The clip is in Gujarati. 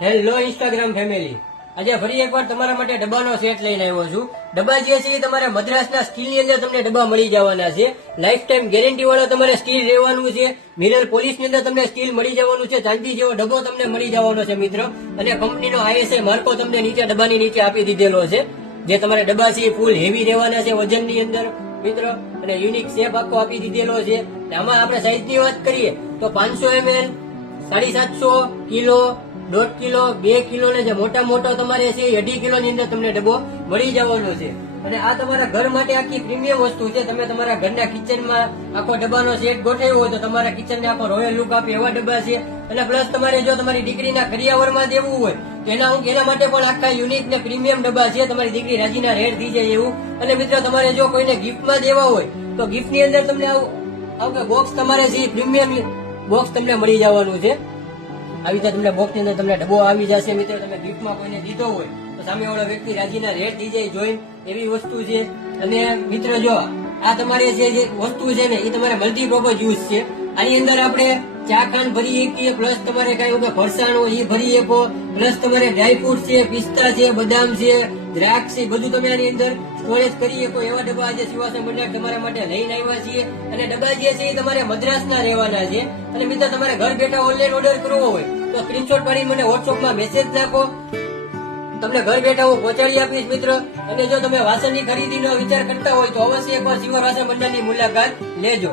હેલો ઇન્સ્ટાગ્રામ ફેમિલી આજે ફરી એકવાર તમારા માટે ડબ્બાનો સેટ લઈને આવ્યો છું. ડબ્બા જે છે એ તમારે મદ્રાસના સ્ટીલની અંદર તમને ડબ્બા મળી જવાના છે. લાઈફ ટાઈમ ગેરંટી વાળો તમારે સ્ટીલ રહેવાનું છે. મિરર પોલીસની અંદર તમને સ્ટીલ મળી જવાનું છે. ચાંદી જેવો ડબ્બો તમને મળી જવાનો છે, મિત્ર. અને કંપનીનો આઈએસઆઈ માર્કો તમને નીચે ડબ્બાની નીચે આપી દીધેલો છે. જે તમારે ડબ્બા છે એ ફૂલ હેવી રહેવાના છે વજનની અંદર, મિત્ર. અને યુનિક શેપ આખો આપી દીધેલો છે. આમાં આપણે સાઈઝની વાત કરીએ, તો પાંચસો એમએલ સાડી સાતસો કિલો, દોઢ કિલો, બે કિલો ને જે મોટા મોટો તમારે છે અઢી કિલો ની અંદર તમને ડબ્બો મળી જવાનો છે. અને આ તમારા ઘર માટે આખી પ્રીમિયમ વસ્તુ છે. તમે તમારા ઘરના કિચનમાં આખો ડબ્બાનો સેટ ગોઠવ્યો હોય તો તમારા કિચનને આખો રોયલ લુક આપે એવા ડબ્બા છે. અને પ્લસ તમારે જો તમારી દીકરીના કરિયાવરમાં દેવું હોય, તો એના એના માટે પણ આખા યુનિક ને પ્રીમિયમ ડબ્બા છે. તમારી દીકરી રાજીના રેડ થઈ જાય એવું. અને મિત્રો, તમારે જો કોઈને ગિફ્ટમાં દેવા હોય, તો ગિફ્ટની અંદર તમને આવું આવું બોક્સ તમારે છે પ્રીમિયમ બોક્સ તમને મળી જવાનું છે. આવી રીતે તમને બોક્સની અંદર તમને ડબ્બો આવી જશે. મિત્રો, તમે ગિફ્ટમાં કોઈને દીધો હોય, તો સામેવાળો વ્યક્તિ રાજીના રેટ થઈ જાય જોઈન એવી વસ્તુ છે. અને મિત્ર, જો આ તમારે જે વસ્તુ છે ને, એ તમારે મલ્ટીપર્પઝ યુઝ છે. આની અંદર આપણે ચા ખાંડ ભરી શકીએ પ્લસ તમારે કઈ કે ફરસાણ એ ભરી શકો પ્લસ તમારે ડ્રાયફ્રૂટ છે, પિસ્તા છે, બદામ છે, દ્રાક્ષ છે, બધું તમે આની અંદર સ્ટોરેજ કરીએ, કોઈ એવા ડબ્બા આજે શિવાસન મંડળ તમારા માટે લઈને આવ્યા છીએ અને ડબ્બા જે છે એ તમારે મદ્રાસના રહેવાના છે. અને મિત્ર, તમારે ઘર બેઠા ઓનલાઈન ઓર્ડર કરવો હોય, તો સ્ક્રીનશોટ પાડી મને વોટ્સઅપમાં મેસેજ નાખો. તમને ઘર બેઠા હું પહોંચાડી આપીશ, મિત્ર. અને જો તમે વાસણની ખરીદીનો વિચાર કરતા હોય તો અવશ્ય એકવાર શિવર વાસણ મંડળની મુલાકાત લેજો.